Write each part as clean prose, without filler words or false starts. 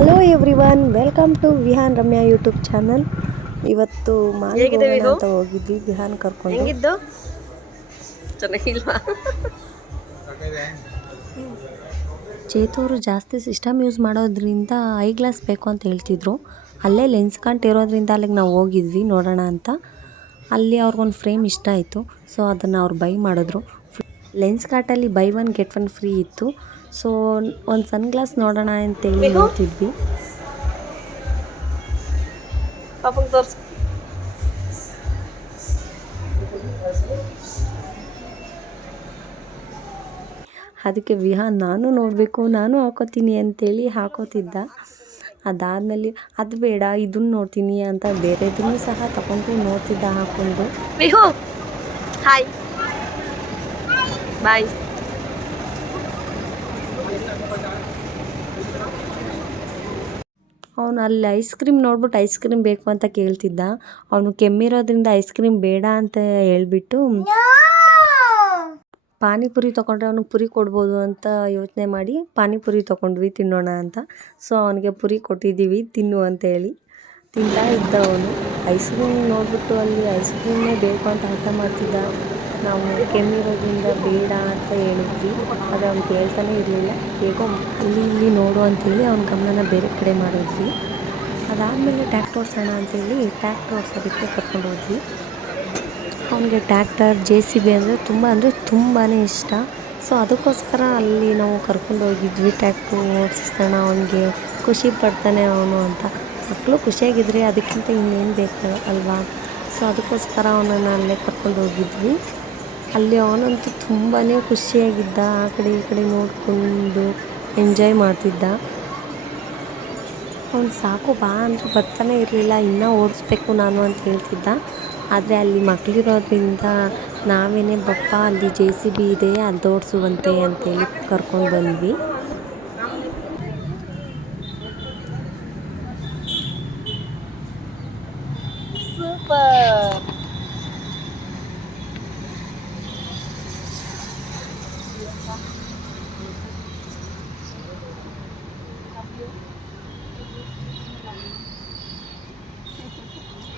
Hello everyone, welcome to Vihan Ramya YouTube channel. ಇವತ್ತು ಮಾಲಿಗೆ ಹೋಗೋಣ ಅಂತ ಹೋಗಿದ್ವಿ ವಿಹಾನ್ ಕರ್ಕೊಂಡು. ಹೆಂಗಿದ್ದು? ಚೆನ್ನಾಗಿಲ್ವಾ? ಚೇತೂರು ಜಾಸ್ತಿ ಸಿಸ್ಟಮ್ ಯೂಸ್ ಮಾಡೋದ್ರಿಂದ ಐ ಗ್ಲಾಸ್ ಬೇಕು ಅಂತ ಹೇಳ್ತಿದ್ರು. ಅಲ್ಲೇ ಲೆನ್ಸ್ ಕಾಂಟ್ ಇರೋದ್ರಿಂದ ಅಲ್ಲಿಗೆ ನಾವು ಹೋಗಿದ್ವಿ ನೋಡೋಣ ಅಂತ. ಅಲ್ಲಿ ಅವ್ರಿಗೊಂದು ಫ್ರೇಮ್ ಇಷ್ಟ ಆಯಿತು, ಸೊ ಅದನ್ನು ಅವ್ರು ಬೈ ಮಾಡಿದ್ರು. ಲೆನ್ಸ್ ಕಾರ್ಟಲ್ಲಿ ಬೈ 1 get 1 ಫ್ರೀ ಇತ್ತು. ಸೊ ಒಂದು ಸನ್ ಗ್ಲಾಸ್ ನೋಡೋಣ ಅಂತೇಳಿ ನೋಡ್ತಿದ್ವಿ. ಅದಕ್ಕೆ ವಿಹಾನ್ ನಾನು ನೋಡಬೇಕು, ನಾನು ಹಾಕೋತೀನಿ ಅಂತೇಳಿ ಹಾಕೋತಿದ್ದ. ಅದಾದಮೇಲೆ ಅದು ಬೇಡ ಇದನ್ನು ನೋಡ್ತೀನಿ ಅಂತ ಬೇರೆದನ್ನು ಸಹ ತಗೊಂಡು ನೋಡ್ತಿದ್ದ ಹಾಕ್ಕೊಂಡು. Hi bye. ಅವನು ಅಲ್ಲಿ ಐಸ್ ಕ್ರೀಮ್ ನೋಡ್ಬಿಟ್ಟು ಐಸ್ ಕ್ರೀಮ್ ಬೇಕು ಅಂತ ಕೇಳ್ತಿದ್ದ. ಅವನು ಕೆಮ್ಮಿರೋದ್ರಿಂದ ಐಸ್ ಕ್ರೀಮ್ ಬೇಡ ಅಂತ ಹೇಳ್ಬಿಟ್ಟು ಪಾನಿಪುರಿ ತೊಗೊಂಡ್ರೆ ಅವ್ನಿಗೆ ಪುರಿ ಕೊಡ್ಬೋದು ಅಂತ ಯೋಚನೆ ಮಾಡಿ ಪಾನಿಪುರಿ ತೊಗೊಂಡ್ವಿ ತಿನ್ನೋಣ ಅಂತ. ಸೊ ಅವನಿಗೆ ಪುರಿ ಕೊಟ್ಟಿದ್ದೀವಿ ತಿನ್ನು ಅಂತೇಳಿ ತಿಂತಾ ಇದ್ದ. ಅವನು ಐಸ್ ಕ್ರೀಮ್ ನೋಡಿಬಿಟ್ಟು ಅಲ್ಲಿ ಐಸ್ ಕ್ರೀಮೇ ಬೇಕು ಅಂತ ಹಠ ಮಾಡ್ತಿದ್ದ. ನಾವು ಕೆಮ್ಮಿರೋದ್ರಿಂದ ಬೇಡ ಅಂತ ಹೇಳಿದ್ವಿ, ಆದರೆ ಅವ್ನು ಕೇಳ್ತಾನೆ ಇರಲಿಲ್ಲ. ಹೇಗೋ ಅಲ್ಲಿ ಇಲ್ಲಿ ನೋಡು ಅಂಥೇಳಿ ಅವ್ನ ಗಮನನ ಬೇರೆ ಕಡೆ ಮಾಡಿದ್ವಿ. ಅದಾದಮೇಲೆ ಟ್ಯಾಕ್ಟರ್ ಓಡಿಸೋಣ ಅಂತೇಳಿ ಟ್ಯಾಕ್ಟರ್ ಓಡಿಸೋದಕ್ಕೆ ಕರ್ಕೊಂಡು ಹೋದ್ವಿ. ಅವನಿಗೆ ಟ್ಯಾಕ್ಟರ್ JCB ಅಂದರೆ ತುಂಬಾ ಇಷ್ಟ. ಸೊ ಅದಕ್ಕೋಸ್ಕರ ಅಲ್ಲಿ ನಾವು ಕರ್ಕೊಂಡು ಹೋಗಿದ್ವಿ. ಟ್ಯಾಕ್ಟ್ರು ಓಡಿಸೋಣ, ಅವನಿಗೆ ಖುಷಿ ಪಡ್ತಾನೆ ಅವನು ಅಂತ. ಮಕ್ಕಳು ಖುಷಿಯಾಗಿದ್ದರೆ ಅದಕ್ಕಿಂತ ಇನ್ನೇನು ಬೇಕು ಅಲ್ವಾ? ಸೊ ಅದಕ್ಕೋಸ್ಕರ ಅವನನ್ನು ಅಲ್ಲೇ ಕರ್ಕೊಂಡು ಹೋಗಿದ್ವಿ. ಅಲ್ಲಿ ಅವನಂತೂ ತುಂಬಾ ಖುಷಿಯಾಗಿದ್ದ. ಆ ಕಡೆ ಈ ಕಡೆ ನೋಡಿಕೊಂಡು ಎಂಜಾಯ್ ಮಾಡ್ತಿದ್ದ. ಅವನು ಸಾಕು ಬಾ ಅಂದರೆ ಬರ್ತಾನೆ ಇರಲಿಲ್ಲ, ಇನ್ನೂ ಓಡಿಸ್ಬೇಕು ನಾನು ಅಂತ ಹೇಳ್ತಿದ್ದ. ಆದರೆ ಅಲ್ಲಿ ಮಕ್ಕಳಿರೋದ್ರಿಂದ ನಾವೇನೇ ಬಪ್ಪ ಅಲ್ಲಿ JCB ಇದೆ ಅಲ್ಲಿ ಓಡಿಸುವಂತೆ ಅಂತೇಳಿ ಕರ್ಕೊಂಡು ಬಂದ್ವಿ. ಸೂಪರ್.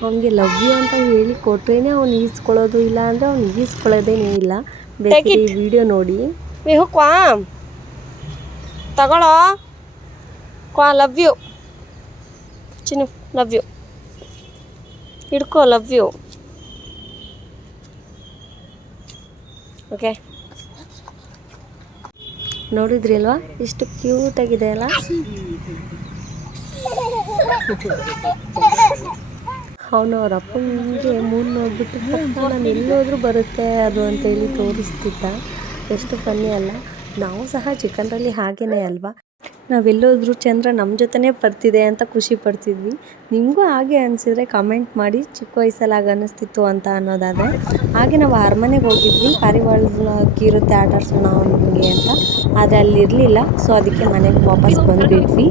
ಅವನಿಗೆ ಲವ್ ಯು ಅಂತ ಹೇಳಿ ಕೊಟ್ರೇನೆ ಅವ್ನು ಈಸ್ಕೊಳ್ಳೋದು, ಇಲ್ಲ ಅಂದರೆ ಅವ್ನು ಈಸ್ಕೊಳ್ಳೋದೇನೇ ಇಲ್ಲ. ಬೇಕಾದ್ರೆ ಈ ವಿಡಿಯೋ ನೋಡಿ. ಕ್ವಾ ತಗೊಳ್ಳೋ, ಕ್ವಾ love you Chinnu, love you ಹಿಡ್ಕೋ, ಲವ್ ಯು. ಓಕೆ, ನೋಡಿದ್ರಿ ಅಲ್ವಾ ಎಷ್ಟು ಕ್ಯೂಟಾಗಿದೆ ಅಲ್ಲ? ಅವನು ಅವ್ರ ಅಪ್ಪನಿಗೆ ಮೂನ್ ನೋಡಿಬಿಟ್ಟು ನಾನು ಎಲ್ಲೋದ್ರೂ ಬರುತ್ತೆ ಅದು ಅಂತೇಳಿ ತೋರಿಸ್ತಿದ್ದ. ಎಷ್ಟು ಫನ್ನಿ ಅಲ್ಲ? ನಾವು ಸಹ ಚಿಕನ್ರಲ್ಲಿ ಹಾಗೇ ಅಲ್ವಾ, ನಾವೆಲ್ಲೋದ್ರೂ ಚಂದ್ರ ನಮ್ಮ ಜೊತೆನೇ ಬರ್ತಿದೆ ಅಂತ ಖುಷಿ ಪಡ್ತಿದ್ವಿ. ನಿಮಗೂ ಹಾಗೆ ಅನಿಸಿದರೆ ಕಮೆಂಟ್ ಮಾಡಿ, ಚಿಕ್ಕ ವಯಸ್ಸಲ್ಲಿ ಆಗ ಅನ್ನಿಸ್ತಿತ್ತು ಅಂತ ಅನ್ನೋದಾದರೆ. ಹಾಗೆ ನಾವು ಅರಮನೆಗೆ ಹೋಗಿದ್ವಿ, ಪಾರಿವಾಳಕ್ಕೆ ಇರುತ್ತೆ ಆಟ ಆಡ್ಸೋಣ ಅವನಿಗೆ ಅಂತ. ಆದರೆ ಅಲ್ಲಿ ಇರಲಿಲ್ಲ. ಸೊ ಅದಕ್ಕೆ ಮನೆಗೆ ವಾಪಸ್ ಬಂದುಬಿಟ್ವಿ.